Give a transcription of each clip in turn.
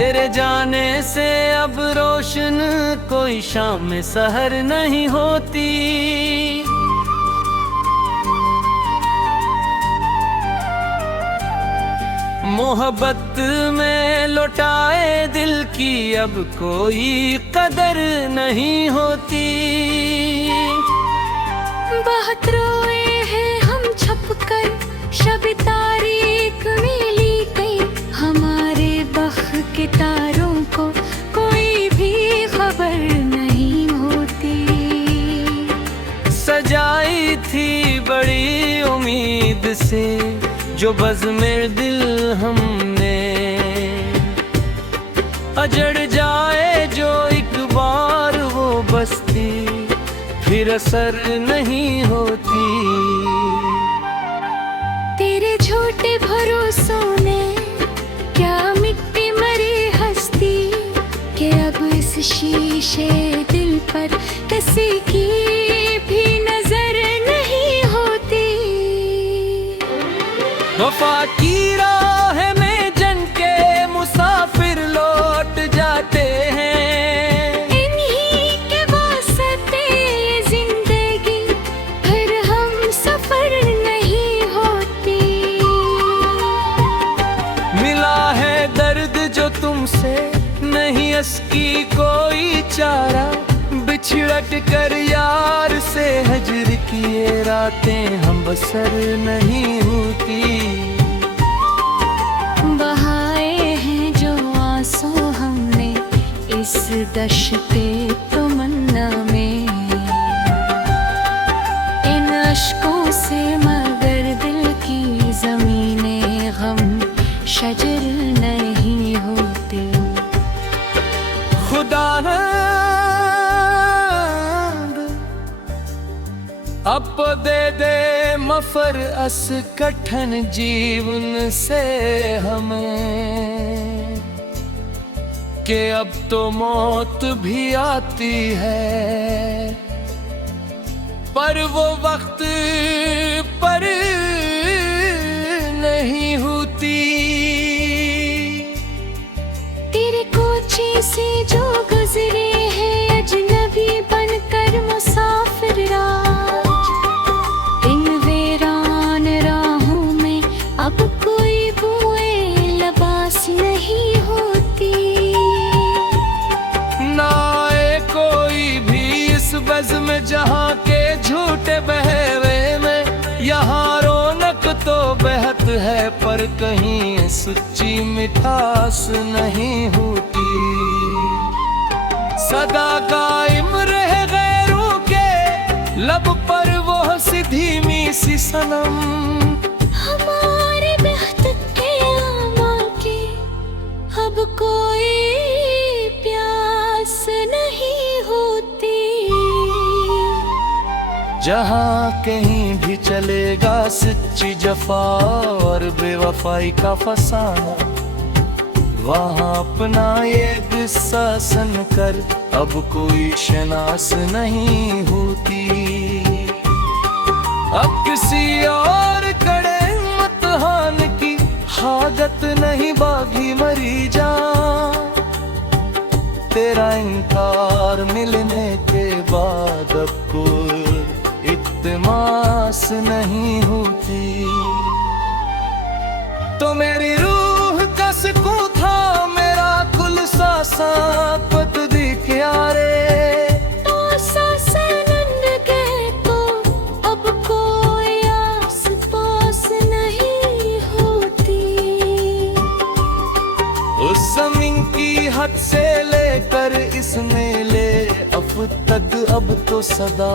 तेरे जाने से अब रोशन कोई शाम में सहर नहीं होती। मोहब्बत में लौटाए दिल की अब कोई कदर नहीं होती। बहुत रोए हैं हम छपकर, शब तारीख में ली गई हमारे बख के तारों को कोई भी खबर नहीं होती। सजाई थी बड़ी उम्मीद से जो बज़्म दिल हमने, अजड़ जाए जो एक बार वो बस्ती फिर असर नहीं होती। तेरे झूठे भरोसों ने क्या मिट्टी मरी हस्ती, कि अब इस शीशे दिल पर किसी की भी नजर नहीं होती। वफा की राह में जन के मुसाफिर लौट जाते हैं। इन्हीं के वास्ते जिंदगी फिर हम सफर नहीं होती। मिला है दर्द जो तुमसे नहीं असकी कोई चारा, बिछड़ कर यार से हजर किए रातें हम बसर नहीं होती। बहाए हैं जो आंसू हमने इस दश्ते तमन्ना में, इन अश्कों से मगर दिल की ज़मीनें गम शजर नहीं होती। खुदा अब दे दे मफर अस कठन जीवन से हमें, कि अब तो मौत भी आती है पर वो वक्त पर नहीं होती। तेरे कोचे से जो गुजरे हैं अजनबी बनकर मुसाफिर राज, इन वीरान राहों में अब कोई बुए लबास नहीं होती। ना आए कोई भी इस बज़्म जहाँ के झूठे बहवे में, यहाँ रौनक तो बहत है पर कहीं सच्ची मिठास नहीं होती। सदा कायम रह गैरों के लब पर वो धीमी सी सनम, हमारे बख्त के आमा के अब कोई प्यास नहीं होती। जहाँ कहीं भी चलेगा सच्ची जफा और बेवफाई का फसाना, वहाँ अपना ये किस्सा सुन कर अब कोई शनास नहीं होती। अब किसी और कड़े इम्तिहान की हाजत नहीं बागी मरी जा, तेरा इनकार मिलने के बाद अब कोई इत्तिमास नहीं होती। तो मेरी रूह का सुकून था मेरा कुल सासा पत दी क्यारे, हद से लेकर इस मेले अफ तक अब तो सदा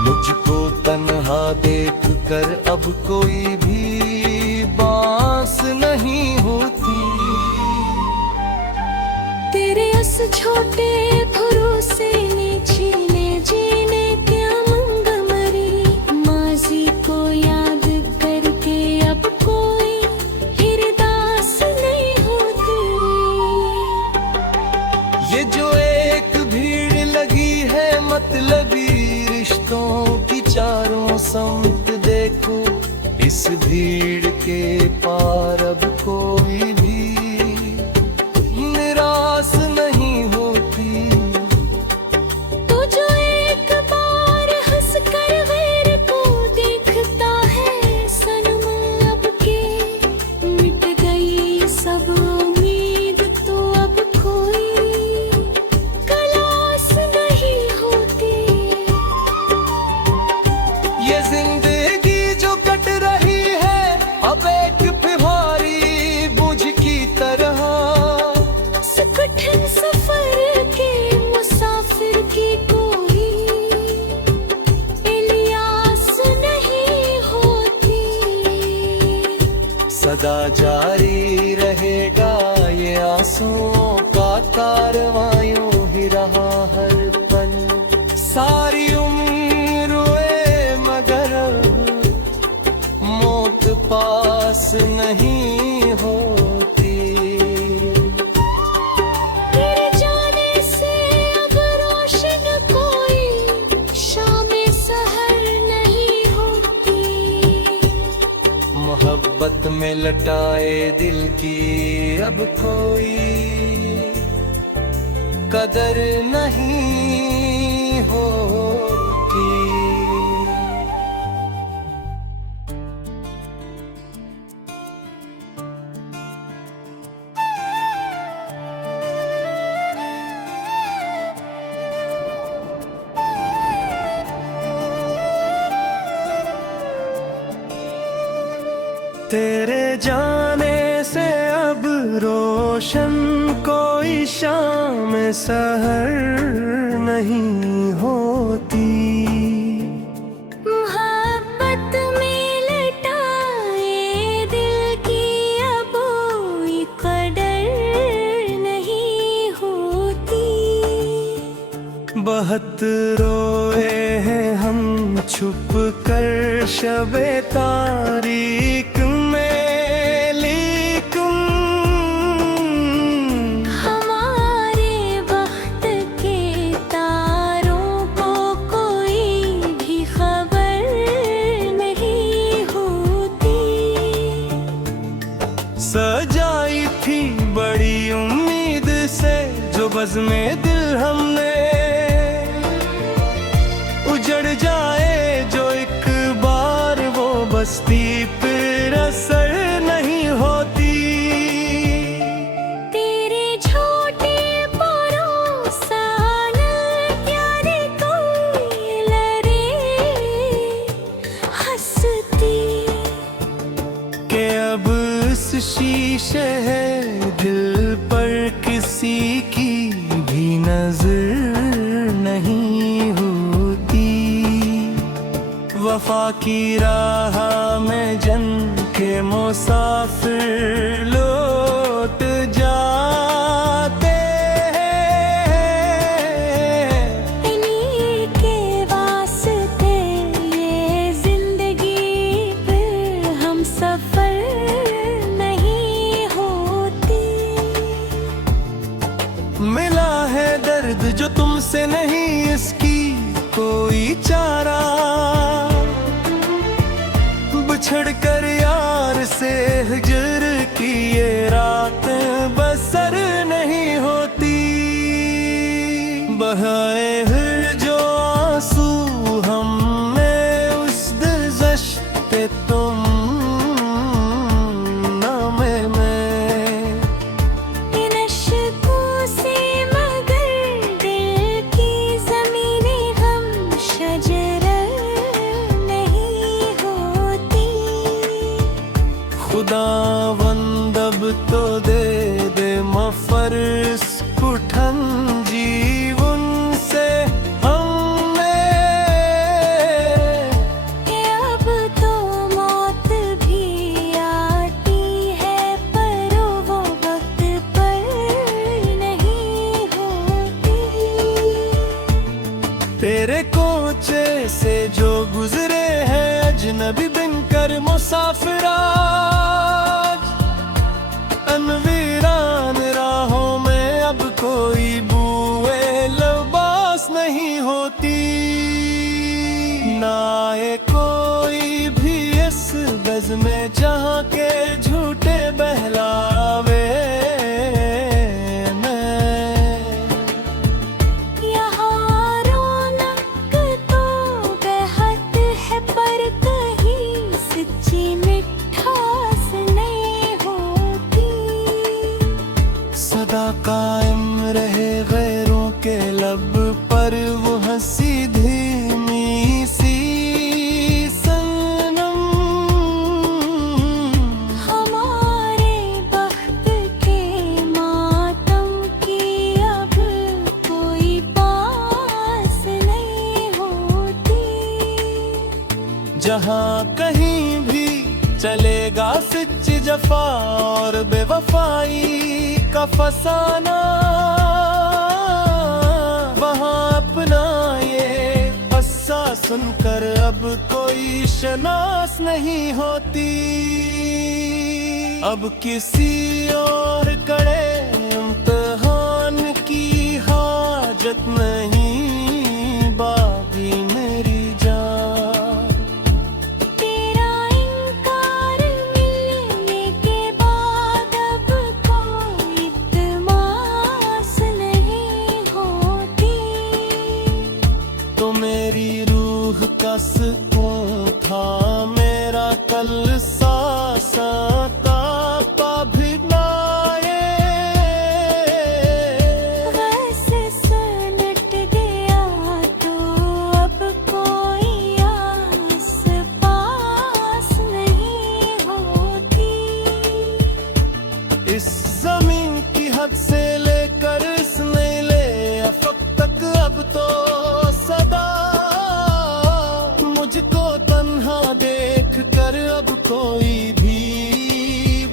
मुझको तन्हा देख कर अब कोई भी बांस नहीं होती। तेरे उस छोटे भरोसे ने छीने जीने क्या मंग मरी, माजी को याद करके अब कोई हिरदास नहीं होती। ये जो एक भीड़ लगी है मतलबी रिश्तों की चारों समत देखो, इस भीड़ के पार अब कोई भी सदा जारी रहेगा ये आंसुओं का कारवां, यूं ही रहा हर पल। सारी उम्र रोए मगर अब मौत पास नहीं होती। तेरे जाने से अब रोशन कोई शाम सहर नहीं होती। मोहब्बत में लटाए दिल की अब कोई कदर नहीं होती। तेरे जाने से अब रोशन कोई शाम सहर नहीं होती। मोहब्बत में लटाए दिल की अब कोई कदर नहीं होती। बहुत रोए हैं हम छुप कर शबे तारीक में, लेकिन हमारे वक्त के तारों को कोई भी खबर नहीं होती। सजाई थी बड़ी उम्मीद से जो बज़्म-ए दिल हमने, उजड़ जाए जो एक बार वो बस्ती फिर असर नहीं होती। तेरे झूठे भरोसा न यारे कोई लरे हंसती। कि अब इस शीशे है दिल पर किसी की भी नजर नहीं होती। वफा की राह में जन के मुसाफिर लौट जाते हैं। इन्हीं के वास्ते ये जिंदगी फिर हम सफर नहीं होती। मिला है दर्द जो तुमसे नहीं, इसकी कोई चारा। बिछड़ कर यार से हिजर की ये रात बसर नहीं होती। बहाए फिर जो आंसू हमने उस दिलकश पे तुम नामे में, इन अश्कों से मगर दिल की ज़मीनें हम शजर नहीं होती। खुदावंद अब तो दे दे मफर इस कुठन जीवन से हमने। कि अब तो मौत भी आती है पर वो वक्त पर नहीं होती। तेरे कोचे से जो गुजरे हैं अजनबी बनकर मुसाफिर, आज अनवीरान राहों में अब कोई बुए लबास नहीं होती। ना आए कोई भी इस बज़्म में जहाँ के झूठे बहलावे में। यहाँ रौनक तो बेहद है पर कहीं सच्ची मिठास नहीं होती। सदा कायम रहे गैरों के लब पर वो हंसी धीमी सी सनम। हमारे वक्त के मातम की अब कोई पास नहीं होती। जहाँ कहीं भी चलेगा सच्ची जफा और बेवफाई का फसाना, वहाँ अपना ये किस्सा सुनकर अब कोई शनास नहीं होती। अब किसी और कड़े इम्तिहान की हाजत नहीं बाबी मेरी जान। तेरा इनकार मिलने के बाद अब कोई तमास नहीं होती। तो मेरी रूह का सुकून था मेरा कल सांसा कांपा भिड़ाए। बस सुलट गया तो अब कोई आस पास नहीं होती। इस जमीन की हद से लेकर इस नीले अफक तक अब तो सदा मुझको तन्हा देख कर अब कोई भी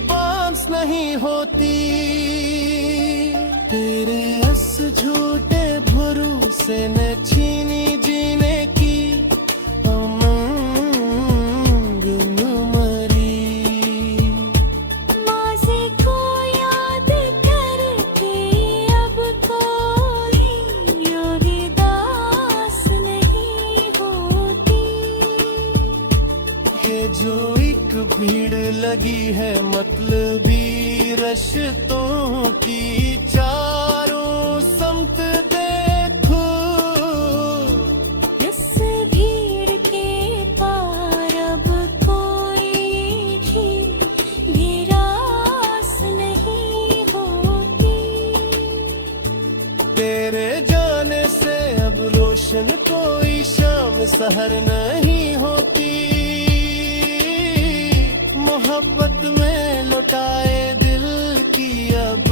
बांस नहीं होती। तेरे इस झूठे भरोसे ने छीनी जीने की उमंग मरी। माज़ी को याद करके अब कोई उदास नहीं होती। ये जो एक भीड़ लगी है मतलबी रिश्तों की चारों समत देखो। इस भीड़ के पार अब कोई भी रास नहीं होती। तेरे जाने से अब रोशन कोई शाम सहर नहीं होती। मोहब्बत में लुटाए दिल की अब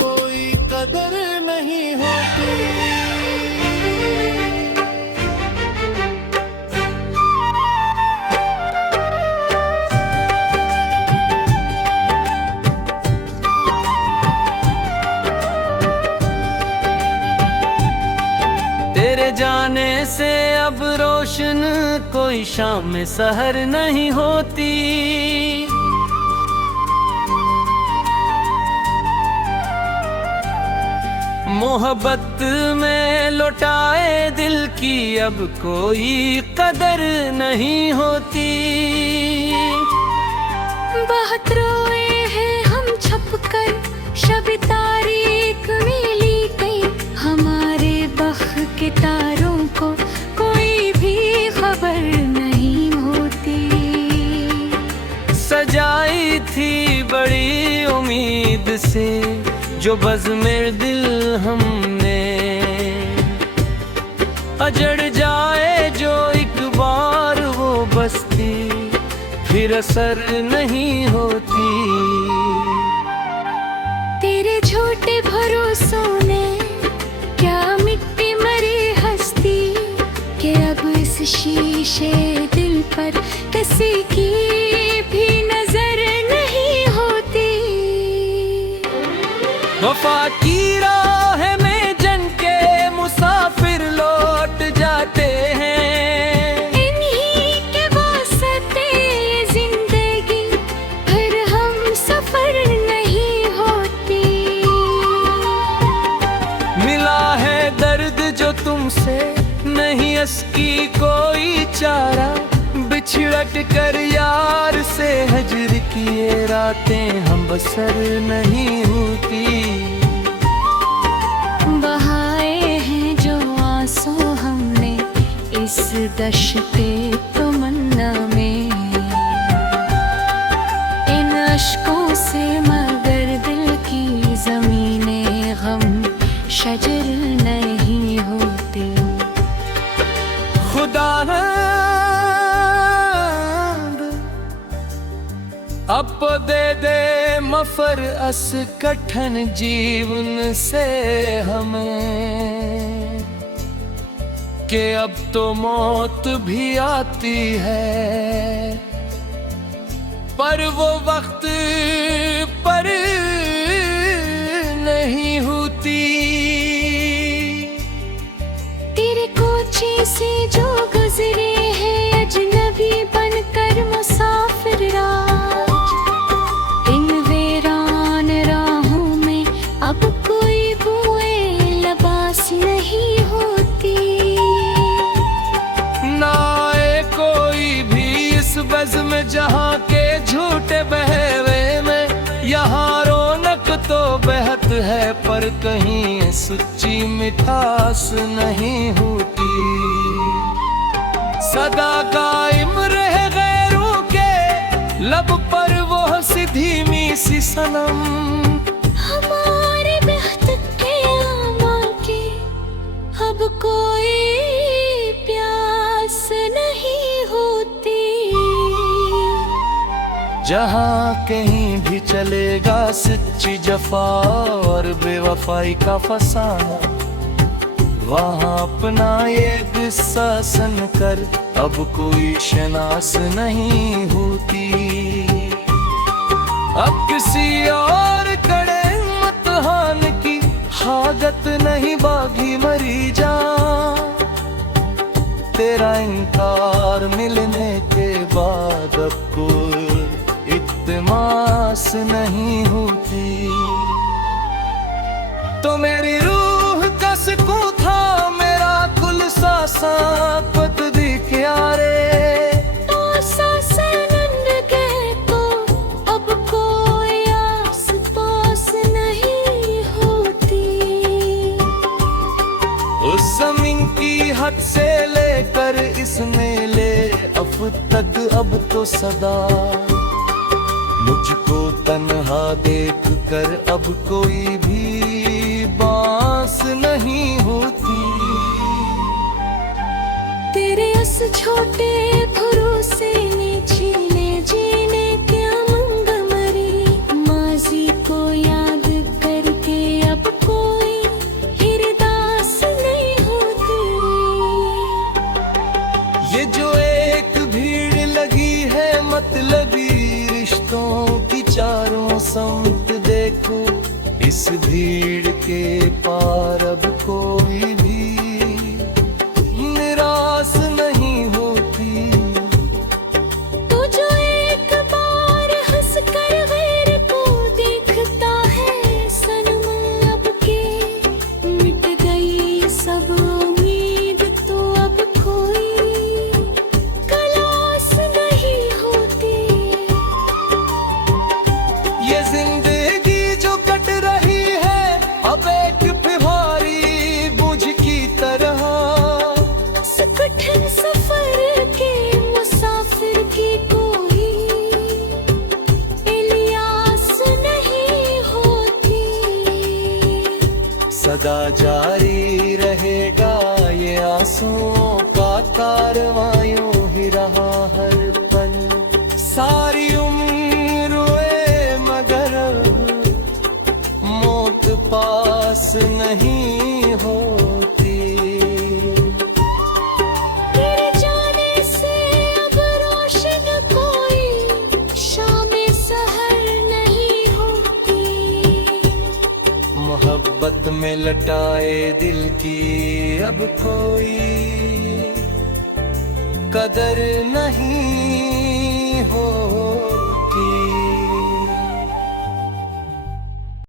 कोई कदर नहीं होती। तेरे जाने से अब रोशन कोई शाम में सहर नहीं होती। मोहब्बत में लौटाए दिल की अब कोई कदर नहीं होती। बहुत रोए हैं हम छपकर, शब तारीख में ली गई हमारे बख के तारों को कोई भी खबर नहीं होती। सजाई थी बड़ी उम्मीद से जो बज़्म दिल हमने, अजड़ जाए जो एक बार वो बस्ती फिर असर नहीं होती। तेरे झूठे भरोसों ने क्या मिट्टी मरी हस्ती कि अब इस शीशे दिल पर किसी की भी नजर नहीं होती। वफा की राह में जन के मुसाफिर लौट जाते हैं। इन्हीं के वास्ते ये जिंदगी फिर हम सफर नहीं होती। मिला है दर्द जो तुमसे नहीं असकी कोई चारा, बिछड़ट कर यार से हजर किए रातें हम बसर नहीं होती। बहाए हैं जो आंसू हमने इस दश्ते तमन्ना में, इन अश्कों से मगर दिल की जमीनें गम शजर नहीं होती। खुदा अब दे दे मफर अस कठन जीवन से हमें, कि अब तो मौत भी आती है पर वो वक्त पर नहीं होती। तेरे कोचे से जो गुजरे हैं अजनबी बनकर मुसाफिर राज, इन वीरान राहों में अब कोई बुए लबास नहीं होती। ना आए कोई भी इस बज़्म जहाँ के झूठे बहवे में, यहाँ रौनक तो बेहद है पर कहीं सच्ची मिठास नहीं होती। सदा कायम रहे गैरों के लब पर वो हंसी धीमी सी सनम, हमारे बेहद के आमा के अब कोई प्यास नहीं होती। जहाँ कहीं भी चलेगा सच्ची जफा और बेवफाई का फसाना, वहाँ अपना ये किस्सा सुनकर अब कोई शनास नहीं होती। अब किसी और कड़े इम्तिहान की हाजत नहीं, बागी मरी जा तेरा इनकार मिलने के बाद अब कोई इल्तिमास नहीं होती। तो मेरी रूह का सुकून था मेरा कुल सासा पत दिख यारे, तो सासनंद के तो अब कोई आस पास नहीं होती। उस ज़मीन की हद से लेकर इस मेले अब तक अब तो सदा मुझको तन्हा देख कर अब कोई भी बांस नहीं होती। तेरे उस छोटे भरोसे ने छीने जीने के उमंग मरी, माजी को याद करके अब कोई हिरदास नहीं होती। ये जो एक भीड़ लगी है मतलबी रिश्तों की चारों समत देखो, इस भीड़ के पार अब कोई भी निराश नहीं होती। तो जो एक बार हंस कर गैर को देखता है सनम, अब के मिट गई सब उम्मीद तो अब कोई कलास नहीं होती। ये जिंदगी जो कट रही है अब एक फिवारी बुझ की तरह, इस कठिन सफर के मुसाफिर की कोई इलियास नहीं होती। सदा जारी रहेगा ये आंसुओं का कारवां यूं ही रहा हर पल, सारी उम्र रोए मगर मौत पास नहीं होती। तेरे जाने से अब रोशन कोई शाम सहर नहीं होती। मोहब्बत में लटाए दिल की अब कोई कदर नहीं हो